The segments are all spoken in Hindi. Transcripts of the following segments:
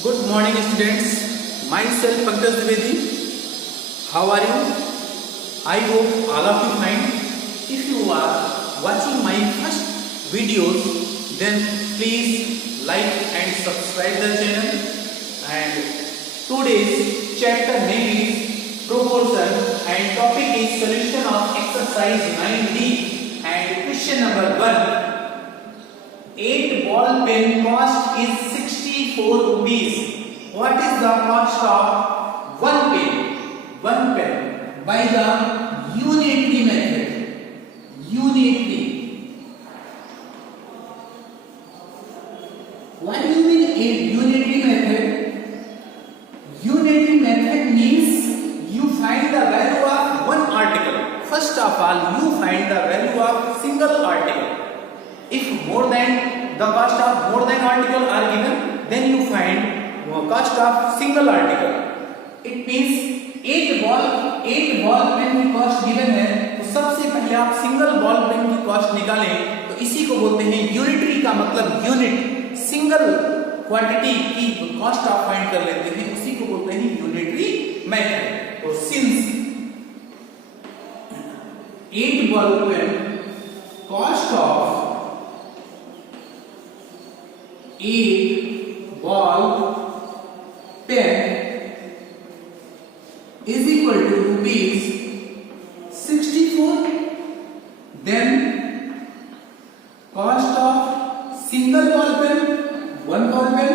Good morning, students. Myself Pankaj Dwivedi. How are you? I hope all of you fine. If you are watching my first videos, then please like and subscribe the channel. And today's chapter name is proportion and topic is solution of exercise 9D and question number 1. 8 ball pen cost is 64 rupees. What is the cost of one pen? One pen by the unitary method. Unitary. What do you mean a unitary method? Unitary method means you find the value of one article. First of all, you find the value of single article. If more than the cost of more than article are given, then you find cost of single article. It means 8 ball pen की कॉस्ट गिवन है, तो सबसे पहले आप सिंगल बॉल पेन की कॉस्ट निकालें, तो इसी को बोलते हैं यूनिटरी का मतलब यूनिट, सिंगल क्वांटिटी की कॉस्ट आप फाइंड कर लेते हैं, उसी को बोलते हैं यूनिटरी मेथड। तो since 8 ball pen cost of 8 ball pen is equal to rupees 64, then cost of single ball pen, one ball pen,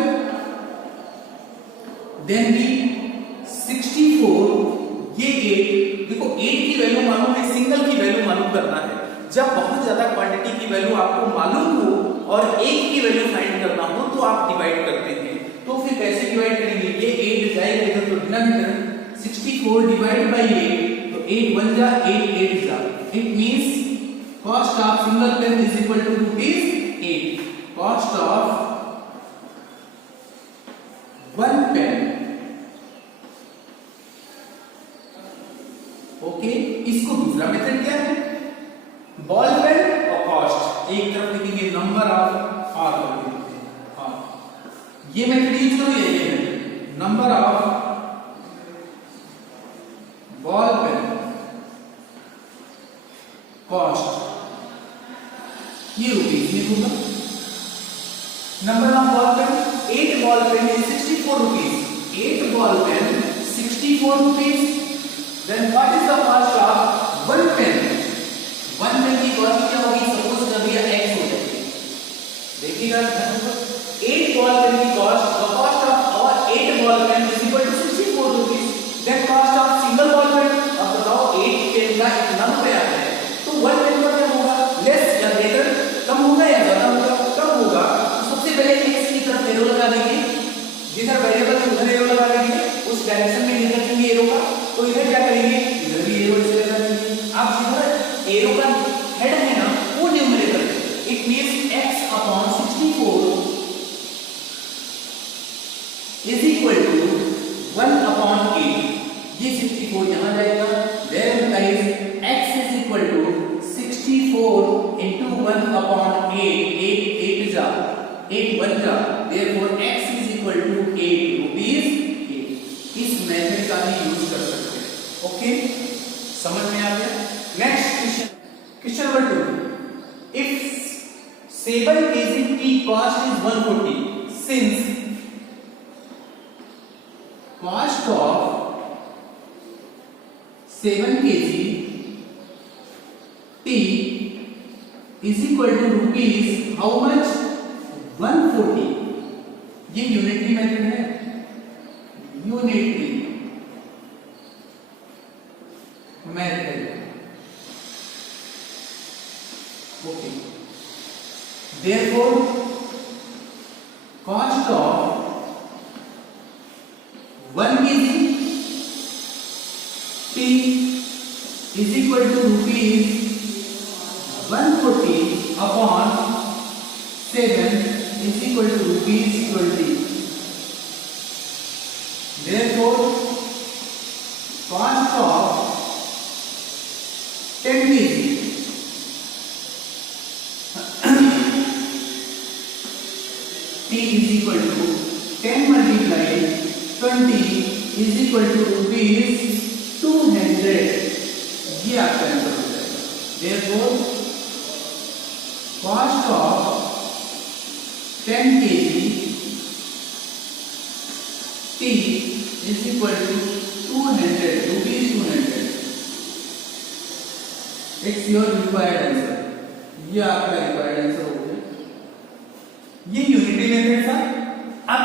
then भी 64, ये 8, देखो 8 की वैल्यू मालूम है, सिंगल की वैल्यू मालूम करना है। जब बहुत ज्यादा क्वांटिटी की वैल्यू आपको मालूम हो और 1 की वैल्यू फाइंड करना हो तो आप डिवाइड करते हैं। तो फिर कैसे डिवाइड करेंगे? ये 8 जाएगा इधर तो डिनोमिनेटर 64 डिवाइड बाय 8, तो 8 1 जा 8 8 जा। It means cost of single pen is equal to rupees 8। Cost of one pen, okay. इसको दूसरा मेथड क्या है? बॉल पेन और कॉस्ट एक तरफ लिखेंगे, नंबर ऑफ आर कर देते हैं। ये मेथड यूज करो, ये number of ball pen cost, ये रुपीज में होगा। Number of ball pen, 8 ball pen is 64 rupees. 8 ball pen 64 rupees. Then what is the cost of one pen? One pen की कॉस्ट क्या होगी? सपोज कर दिया x हो जाएगी, देखिएगा 8 बॉल पेन की cost, the cost of our 8 ball pen is equal to 64 rupees. Then cost of single ball pen, अब बताओ 8 पेन का इतना रुपया है, तो वन पेन का क्या होगा? लेस या ग्रेटर, कम होगा या ज्यादा होगा? कम होगा। तो सबसे पहले x की तरफ एरो लगा देंगे, जिधर वेरिएबल है उधर एरो लगा देंगे, उस डायरेक्शन में लेकर चलेंगे एरो का। तो इधर क्या करेंगे? इधर भी एरो ऐसे लगा देंगे। आप जिधर एरो का हेड है ना, वो न्यूमरेटर है। It means x upon 64 is equal to 1 upon 8। ये 64 यहां जाएगा, there implies x is equal to 64 into 1 upon 8। 8 जा 8 1 जा, therefore x is equal to 8 rupees 8। इस मेथड का भी यूज कर सकते हैं, ओके। समझ में आ गया? Next question, question number 2। If 7 kg tea cost is 140, since cost of 7 kg tea is equal to rupees how much? 140। ये यूनिटरी मेथड है, unitary method, okay. Therefore, cost of 1 kg tea is equal to rupees 140 upon 7 is equal to rupees 20. Therefore, cost of 10 kg T is equal to 10 multiplied therefore cost of 10 kg tea is equal to 200 rupees 200. It's your required answer. ये आपका रिक्वायर्ड आंसर हो गया. ये यूनिटी मेथड था. अब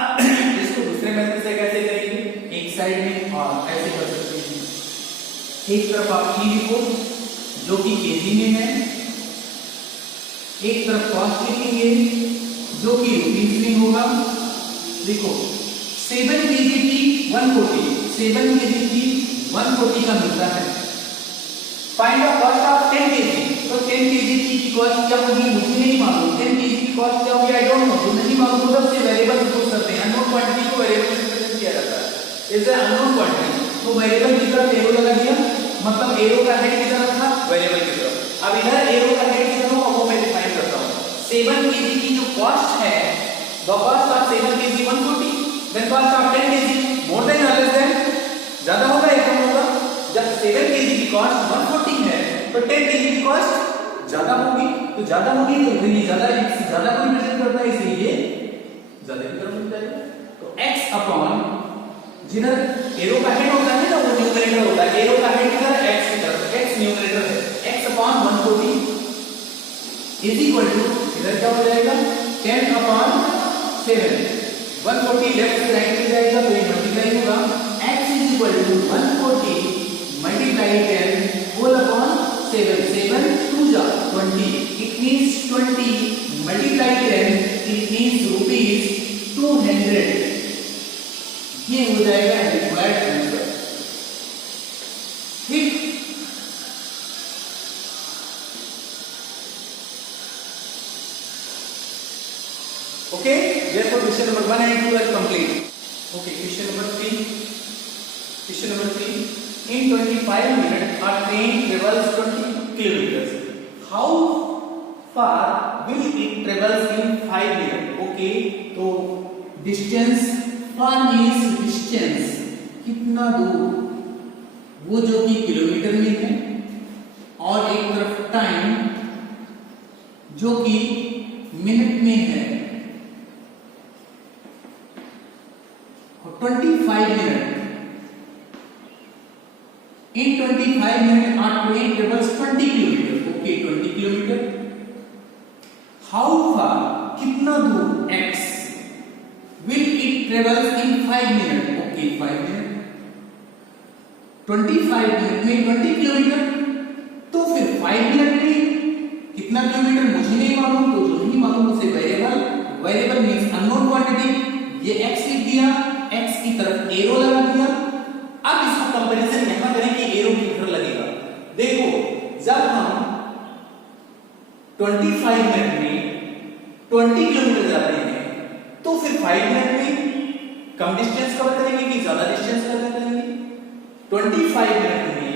इसको दूसरे मेथड से कैसे करेंगे? एक साइड में और ऐसे कर सकते हैं. एक तरफ आप की लिखो जो कि केजी में है, एक तरफ कॉस्ट लिखेंगे जो कि रुपीस में होगा. देखो 7 kg टी 140, 7 kg टी 140 का मिलता है. Find the cost of 10 kg. तो 10 kg की कॉस्ट क्या होगी मुझे नहीं मालूम. 10 kg की कॉस्ट क्या होगी आई डोंट नो. जो नहीं मालूम होगा उससे वेरिएबल यूज करते हैं. अननोन क्वांटिटी को वेरिएबल में रिप्रेजेंट किया जाता है. Is a unknown quantity. तो वेरिएबल की तरफ एरो लगा दिया, मतलब एरो का हेड की तरफ था वेरिएबल की तरफ. अब इधर एरो का हेड की तरफ वो मैं डिफाइन करता हूं. 7 kg की जो कॉस्ट है, the cost of 7 kg 140, then cost of 10 kg more than और लेस देन, ज्यादा होगा या कम होगा? जब 7 kg की कॉस्ट 140 है तो 10 kg की कॉस्ट ज्यादा होगी. तो ज्यादा होगी तो ये ज्यादा एक से ज्यादा को रिप्रेजेंट करता है, इसलिए ज्यादा की तरफ मिल जाएगा. तो x अपॉन जिधर एरो का हेड होता है ना वो न्यूमरेटर होता है. एरो का हेड किधर x की तरफ, x न्यूमरेटर है. x upon 140 is equal to इधर क्या हो जाएगा 10 अपॉन 7. 140 लेफ्ट से राइट में जाएगा तो ये मल्टीप्लाई होगा. x is equal to 140 multiply 10 whole upon 7. 7 2 जा 20. It means 20 multiply 10. It means rupees 200. ये हो जाएगा रिक्वायर्ड आंसर. ठीक. Okay, therefore question number 1 and 2 are complete. Okay, question number 3. Question number 3. In 25 minutes, a train travels 20 kilometers. How far will it travel in 5 minutes? Okay, तो distance, far means distance, कितना दूर, वो जो कि किलोमीटर में है, और एक तरफ टाइम जो कि मिनट में है. 25 minutes. In 25 minutes, our train travels 20 kilometers. Okay, 20 kilometers. How far? कितना दूर? X. Will it travel in 5 minutes? Okay, 5 minutes. 25 minutes में 20 किलोमीटर. तो फिर 5 मिनट में कितना किलोमीटर मुझे नहीं मालूम. तो जो नहीं मालूम उसे variable. Variable means unknown quantity. ये x लिख दिया, x की तरफ एरो लगा दिया. अब इसका कंपैरिजन यहां करें कि एरो किधर लगेगा. देखो जब हम 25 मिनट में 20 किलोमीटर जाते हैं तो फिर 5 मिनट में कम डिस्टेंस कवर करेंगे कि ज्यादा डिस्टेंस कवर करेंगे? 25 मिनट में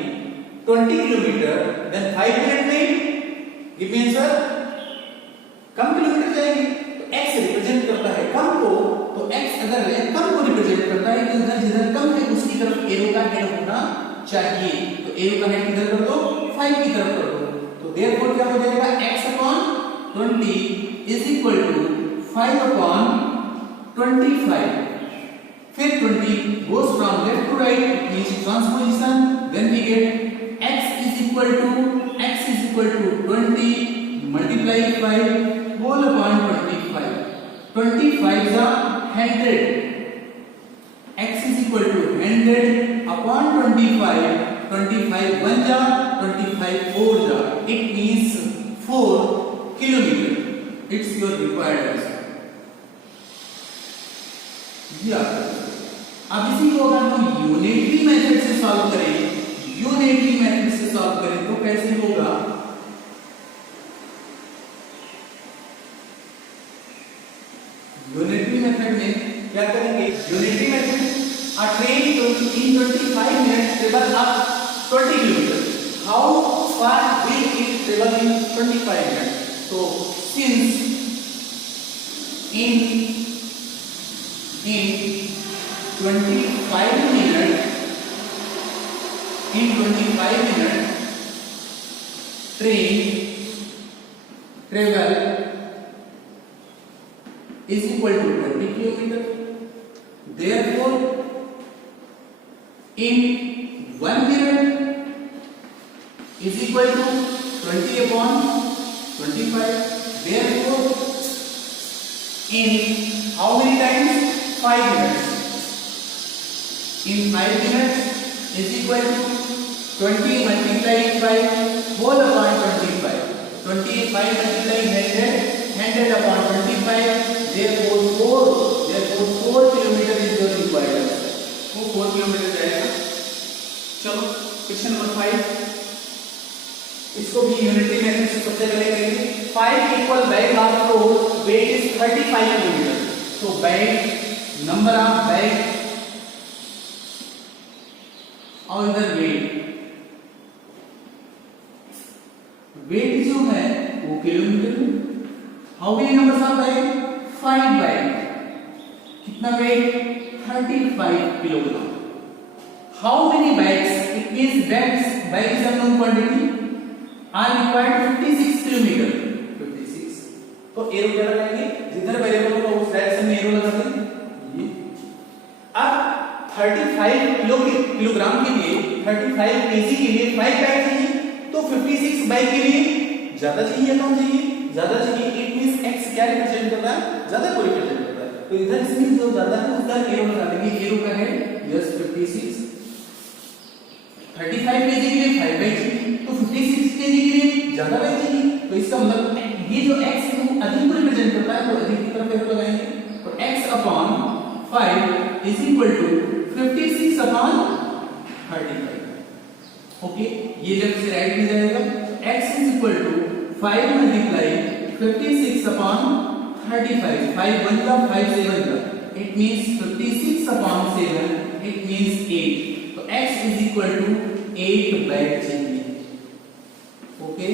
20 किलोमीटर, देन 5 मिनट में गिव मी आंसर कम किलोमीटर जाएंगे. तो x रिप्रेजेंट करता है कम को. तो x अगर कम को रिप्रेजेंट करता है तो इधर जिधर कम है उसकी तरफ एरो का हेड होना चाहिए. तो एरो का हेड किधर कर दो? 5 की तरफ कर दो. तो देयरफॉर क्या हो जाएगा x upon 20 is equal to 5 upon 25. फिर 20 goes from left to right, means transposition. Then we get x is equal to 20 multiply 5 whole upon 25. 25 is 100. X is equal to 100 upon 25. 25 1 जा 25 4 जा. It means 4 kilometer. It's your required answer. अब इसी को अगर हम यूनिटरी मेथड से सॉल्व करें, यूनिटरी मेथड से सॉल्व करें तो कैसे होगा? यूनिटरी मेथड में क्या करेंगे? Unitary method a train in 25 minutes travel up 20 kilometers. How far will it travel in 25 minutes? So since in 25 minutes train travel is equal to 20 kilometer. Therefore, in 1 minute is equal to 20 upon 25. Therefore, in how many times? 5 minutes. In 5 minutes is equal to 20 multiplied by whole upon 25. 25 multiplied 100 upon 25. Therefore 4 kilometre is your required. वो 4 किलोमीटर जाएगा. चलो क्वेश्चन नंबर 5, इसको भी यूनिटी मेथड से सबसे पहले करेंगे. 5 equal bag of flour weight is 35 kilometre. तो बैग नंबर ऑफ बैग और इधर वेट जो है वो किलोमीटर में. How many numbers of bag? 5 bag. कितना weight? 35 kilogram. How many bags? It means bag is unknown quantity are required 56 kilometre. 56. तो एरो क्या लगाएंगे? जिधर वेरिएबल होगा उस डायरेक्शन में एरो लगा देंगे. ये अब 35 किलोग्राम के लिए 35 केजी के लिए 5 बैग चाहिए. तो 56 बैग के लिए ज्यादा चाहिए, कम चाहिए? ज्यादा चाहिए. इट मींस x क्या रिप्रेजेंट कर रहा है? ज्यादा को रिप्रेजेंट कर रहा है. तो इधर इसमें जो ज्यादा है उसका एरो लगा देंगे. एरो का है यस 56. 35 केजी के लिए 5 बैग चाहिए. तो 56 केजी के लिए ज्यादा बैग चाहिए. तो इसका मतलब ये जो x है वो अधिक को रिप्रेजेंट करता है. तो अधिक की तरफ एरो लगाएंगे. तो x upon 5 is equal to 56 upon 35. Okay, ये लेफ्ट से राइट में जाएगा. x is equal to 5 multiply 56 upon 35. 5 1 का 5 7 का. It means 56 upon 7. It means 8. तो x is equal to 8 bag चाहिए. ओके,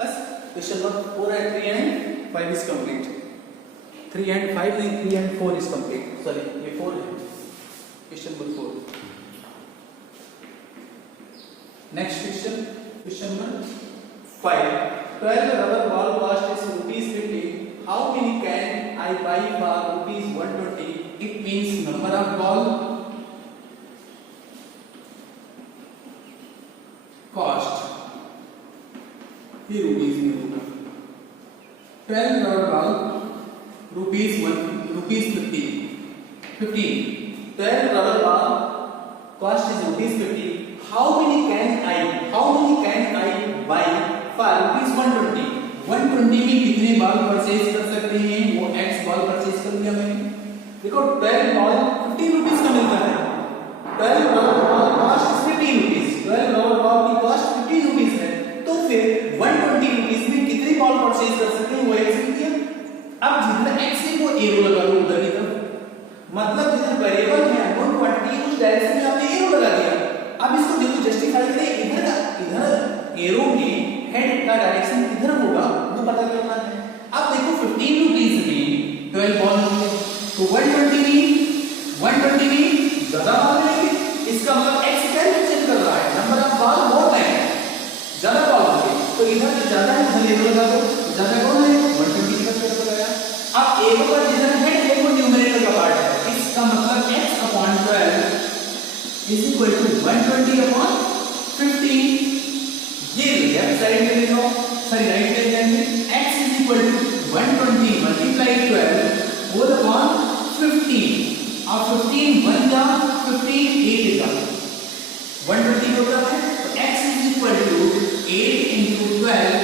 बस क्वेश्चन नंबर 4 है. 3 and 5 इज कंप्लीट. 3 and 5 नहीं, 3 and 4 इज कंप्लीट. सॉरी, ये 4 है. Question number 4. Next question number 5. 12 rubber ball cost is ₹50. How many can I buy for ₹120? It means number of ball cost ये रुपीस में होगा. 12 rubber ball ₹50. 12 rubber ball cost is ₹50. How many can I buy for ₹120? 120 में कितने बॉल परचेज कर सकते हैं? वो x बॉल परचेज कर लिया मैंने. देखो 12 बॉल 15 रुपीस का मिलता है. 12 rubber ball cost 15 rupees. 12 rubber ball की कॉस्ट 15 रुपीस है. तो फिर 120 रुपीस में कितने बॉल परचेज कर सकते हैं? वो x लिख दिया. अब जिधर x है वो एरो लगा लो उधर की तरफ. मतलब जिधर वेरिएबल है अननोन क्वांटिटी उस डायरेक्शन में आपने एरो लगा दिया. अब इसको देखो जस्टिफाई करें. इधर एरो में हेड का डायरेक्शन किधर होगा वो पता करना है. अब देखो 15 रुपीस में 12 बॉल होंगे. तो 120 में ज्यादा बॉल लेंगे. इसका मतलब x क्या रिप्रेजेंट कर रहा है? Number of ball more than ज्यादा बॉल होंगे. तो इधर जो ज्यादा है उधर एरो लगा दो. ज्यादा कौन है? 120 का एरो लगाया. अब एरो का जिधर हेड है वो न्यूमरेटर का पार्ट है. इसका मतलब x upon 12 is equal to 120 upon 15. ये लेफ्ट साइड में ले लो, सॉरी राइट में ले जाएंगे. x is equal to 120 multiply 12 whole upon 15. अब 15 1 जा 15 8 जा 120 होता है. तो x is equal to 8 into 12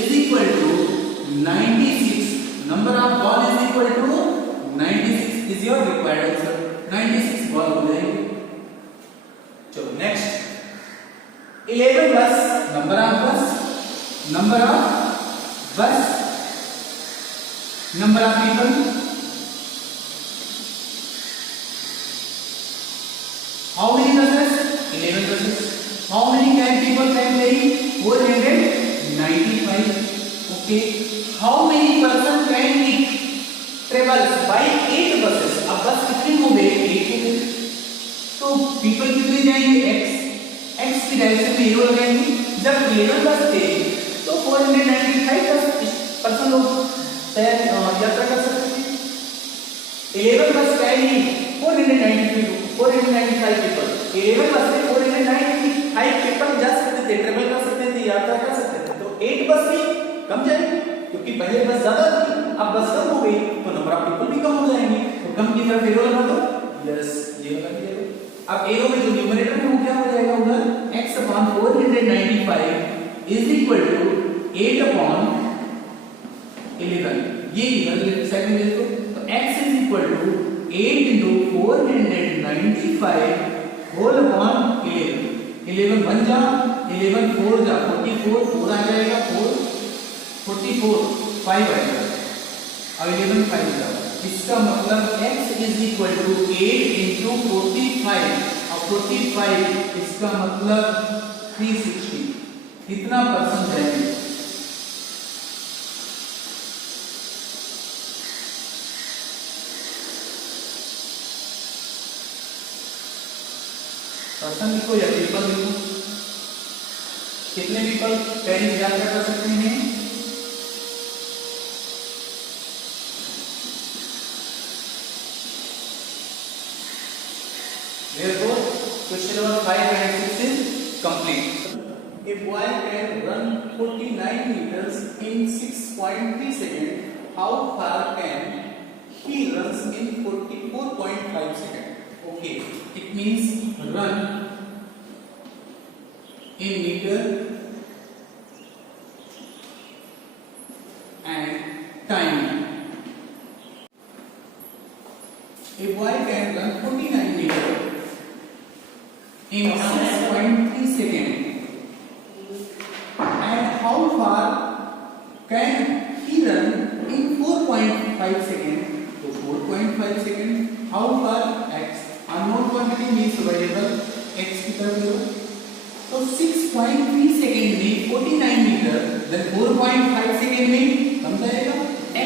is equal to 96. Number of ball is equal to 96 is your required answer. 96 ball हो जाएंगे. चलो next. 11 bus. Number of bus. Number of people. How many buses? 11 buses. How many can people can carry? 495. Okay. How many person can travels by 8 buses. अब बस कितनी हो गई? 8 हो गई. तो पीपल कितने जाएंगे? x की डायरेक्शन में एरो लगाएंगे। जब 11 बजते तो 495 लोग यात्रा कर सकते थे। 11 बस क्या ही 495 पीपल, 11 बस से 495 पीपल जा सकते थे, ट्रेवल कर सकते थे, यात्रा कर सकते थे। तो 8 बस भी कम जाएगी क्योंकि पहले बस ज्यादा थी, अब बस कम हो गई तो नंबर ऑफ पीपल भी कम हो जाएंगे। तो कम की तरफ एरो लगा दो, यस ये लगा दिया। अब एरो में जो न्यूमरेटर में वो क्या हो जाएगा उधर x upon 495 is equal to 8 upon 11, ये इधर सेकंड में तो x is equal to 8 into 495 whole upon 11, 11 1 जा 11 4 जा 44, 4 आ जाएगा 4 44 5 आएगा, अब 11 5 जा। इसका मतलब x is equal to 8 into 45 और 45 इसका मतलब 360, कितना परसेंट है? पर्सन लिखो या पीपल लिखो, कितने पीपल पेरिस यात्रा कर सकते हैं? Therefore, question number 5 and 6 is complete. A boy can run 49 meters in 6.3 seconds. How far can he runs in 44.5 seconds? Okay, it means run in meter and time. A boy can run 49 meters in 6.3 seconds. And how far can he run in 4.5 seconds? So 4.5 seconds. How far? X. Unknown quantity means variable x की तरफ लो. तो 6.3 सेकेंड में 49 मीटर, then 4.5 सेकेंड में कम जाएगा.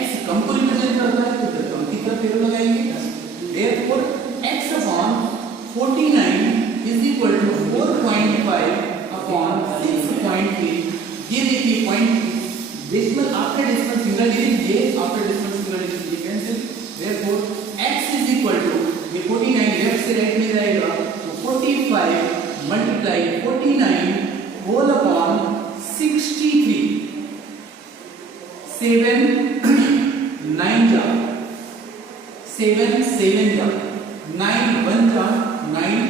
x कम को रिप्रेजेंट करता है तो कम की तरफ एरो लगाएंगे. Therefore x upon 49 is equal to 4.5 upon 6.3. ये देखिए point decimal after decimal single digit, ये आफ्टर डेसिमल सिंगल डिजिट ये cancel. Therefore x is equal to ये 49 लेफ्ट से राइट में जाएगा तो 45 मल्टीप्लाई 49 होल अपॉन 63. 7 9 जा 7 7 जा 9 1 जा 9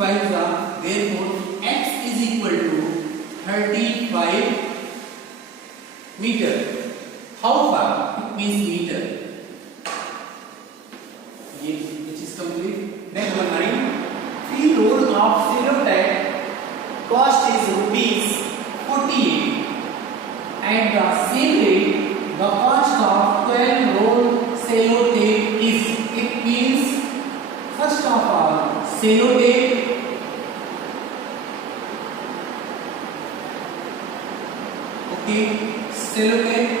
5 जा. Therefore x is equal to 35 meter. How far? It means meter. ये which is complete. Next one 9. 3 load of Cellotape cost is rupees 48. At the same rate, the cost of 12 roll Cellotape is. It means first of all Cellotape Cellotape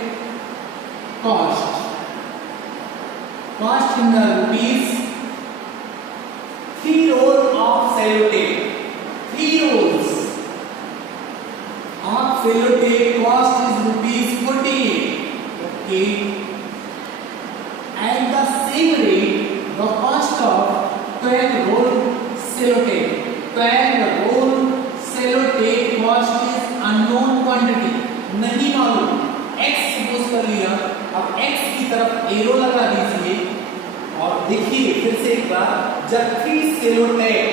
cost in the rupees. 3 rolls of Cellotape, 3 rolls of Cellotape cost is rupees 48. Okay, at the same rate the cost of 12 roll Cellotape, 12 roll Cellotape cost is unknown quantity, नहीं मालूम. x सपोज कर लिया, अब x की तरफ एरो लगा दीजिए और देखिए फिर से एक बार, जब 3 सेलोटेप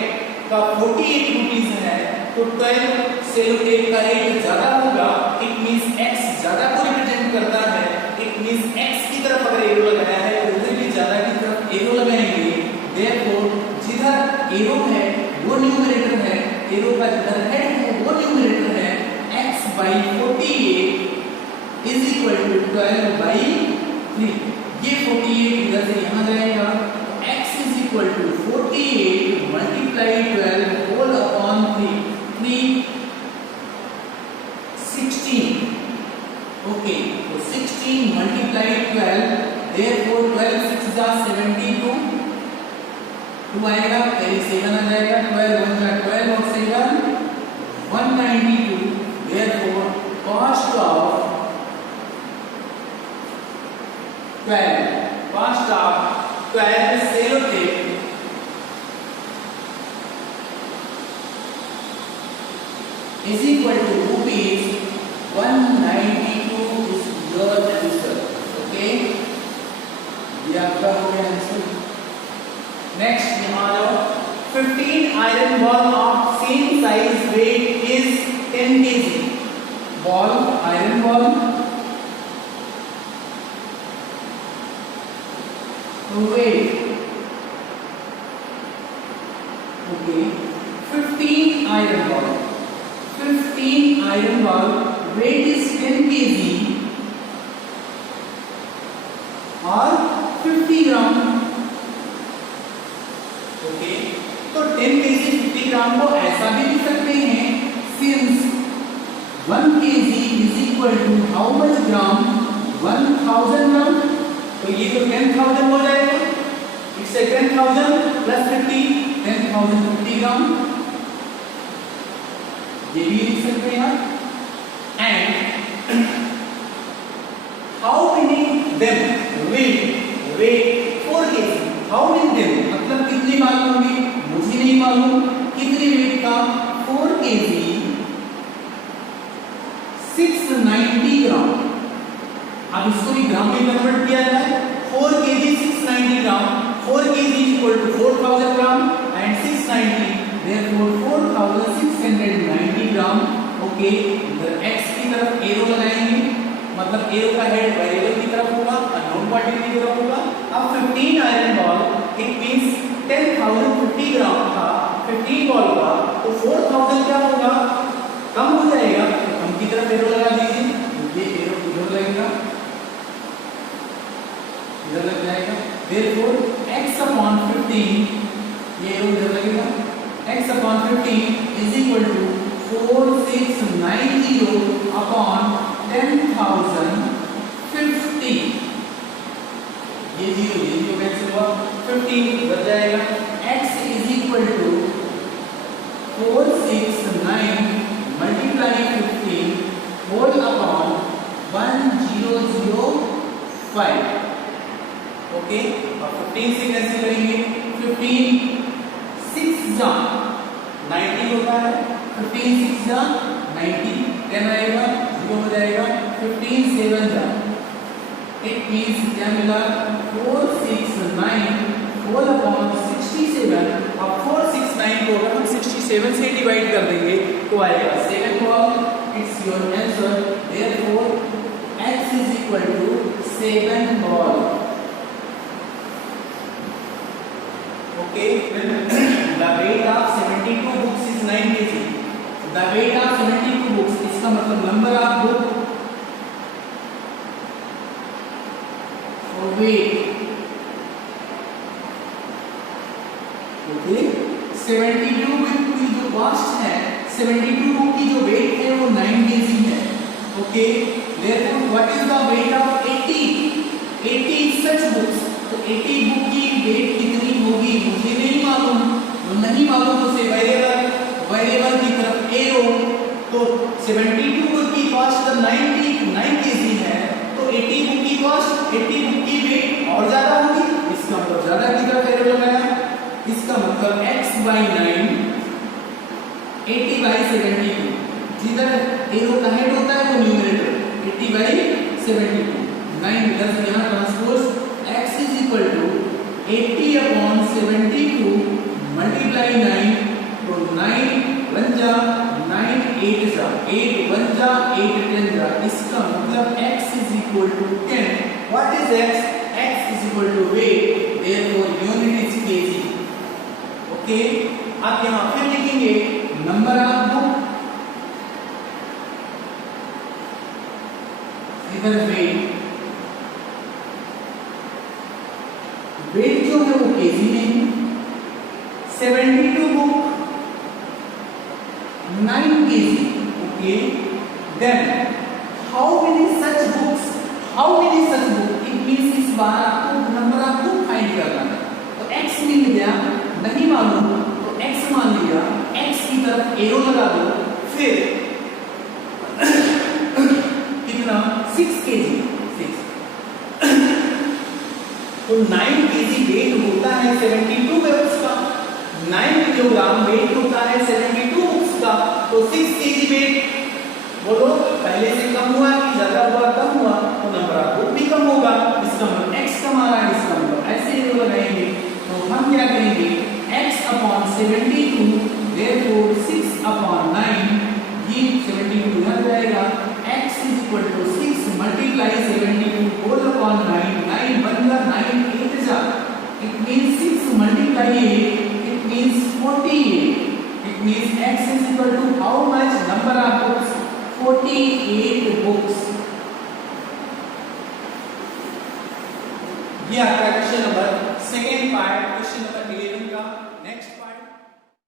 का 48 रुपीस है तो 12 सेलोटेप का रेट ज्यादा होगा. इट मींस x ज्यादा को रिप्रेजेंट करता है. इट मींस x की तरफ अगर एरो लगाया है तो उधर भी ज्यादा की तरफ एरो लगाएंगे. देयरफॉर जिधर एरो है वो न्यूमरेटर है, एरो का जिधर हेड है वो न्यूमरेटर है. x by 48 is equal to 12 by 3. ये 48 इधर से यहाँ जाएगा. x is equal to 48 multiply 12 whole upon 3. 3 16. Okay, so 16 multiply 12. Therefore 12 6 जा 72. 2 आएगा, पहले 7 आ जाएगा. 12 1 जा 12 और 7 192, therefore cost of 12 sellotape is equal to rupees 192 is your answer. Okay, ये आपका हो गया आंसर. नेक्स्ट यहाँ आ जाओ. 15 iron ball of same size weight is 10 kg. Ball, iron ball. Weight. Okay. 15 iron ball. 15 iron ball. Weight is 10 kg. और 50 ग्राम. ओके, तो 10 kg 50 ग्राम को ऐसा भी लिख सकते हैं, since 1 kg is equal to how much gram? 1000 ग्राम. तो ये तो 10,000 हो जाएगा. इट्स 10,000 प्लस 50, 10,050 ग्राम. ये भी लिख सकते हैं आप. And how many them will weigh 4 kg? How many them मतलब कितनी मालूम होगी? मुझे नहीं मालूम. कितनी वेट का? 4 kg 690 ग्राम. अब इसको भी ग्राम में कन्वर्ट किया जाए. 4 kg 690 gram. 4 kg equal to 4000 gram and 690 therefore 4690 gram. Okay, इधर x की तरफ एरो लगाएंगे, मतलब एरो का हेड वेरिएबल की तरफ होगा, अननोन क्वांटिटी की तरफ होगा. अब 15 आयरन बॉल, इट मींस 10,050 ग्राम था 15 बॉल का, तो 4000 क्या होगा? कम हो जाएगा. तो कम की तरफ एरो लगा दीजिए. ये एरो इधर लगेगा, इधर लग जाएगा. therefore x upon 15, ये एरो इधर लगेगा. x upon 15 is equal to 4690 upon 10,050. ये जीरो कैंसिल हुआ. 15 बच जाएगा. x is equal to 469 multiply 15 whole upon 1005. Okay, अब 15 से कैंसिल करेंगे. 15 6 जा 90 होता है. 15 6 जा 90, 10 आएगा, 0 हो जाएगा. 15 7 जा, इट मींस क्या मिला? 469 होल अपॉन 67. अब 469 को अगर हम 67 से डिवाइड कर देंगे तो आएगा 7 ball. It's your answer. Therefore x is equal to 7 ball. Okay, the weight of 72 books is 9 kg. The weight of 72 books, इसका मतलब number of book और weight. Okay, 72 बुक की जो कॉस्ट है, 72 बुक की जो weight है वो 9 kg है. Okay, therefore what is the weight of 80 such books? तो 80 बुक की वेट कितनी होगी मुझे नहीं मालूम. तो नहीं मालूम तो से वेरिएबल की तरफ एरो. तो 72 बुक की कॉस्ट 9 kg है, तो 80 बुक की कॉस्ट 80 बुक की वेट और ज्यादा होगी. इसका मतलब ज्यादा की तरफ एरो लगाया. इसका मतलब x by 9 80 by 72. जिधर एरो का हेड होता है वो न्यूमरेटर 80 by 72. 9 10 यहाँ transpose. x is equal to 80 upon 72 multiply 9. तो 9 1 जा 9 8 जा 8 1 जा 8 10 जा. इसका मतलब x is equal to 10. What is x? x is equal to weight. Therefore unit is kg. Okay, आप यहाँ फिर लिखेंगे नंबर ऑफ बुक, इधर वेट जो है वो केजी में. 72 book 9 kg. Okay, then how many such books? It means इस बार आपको नंबर ऑफ बुक फाइंड करना है. तो x मिल गया, नहीं मालूम तो x मान लिया. x की तरफ एरो लगा दो, फिर 9 kg वेट होता है 72 बुक्स का, 9 किलोग्राम वेट होता है 72 बुक्स का, तो 6 kg वेट बोलो पहले से कम हुआ कि ज्यादा हुआ, कम हुआ, तो नंबर ऑफ बुक भी कम होगा। इसका मतलब x कम आ रहा है, इसका मतलब ऐसे ही लगाएंगे, तो हम क्या करेंगे x अपॉन 72 therefore 6 अपॉन 9 ये 72 इधर जाएगा, x is equal to 6 multiply 72 whole upon 9, 9 1 जा 9 8 जा, it means 6 multiply 8, it means 48, it means x is equal to how much number of books, 48 books। ये आपका क्वेश्चन नंबर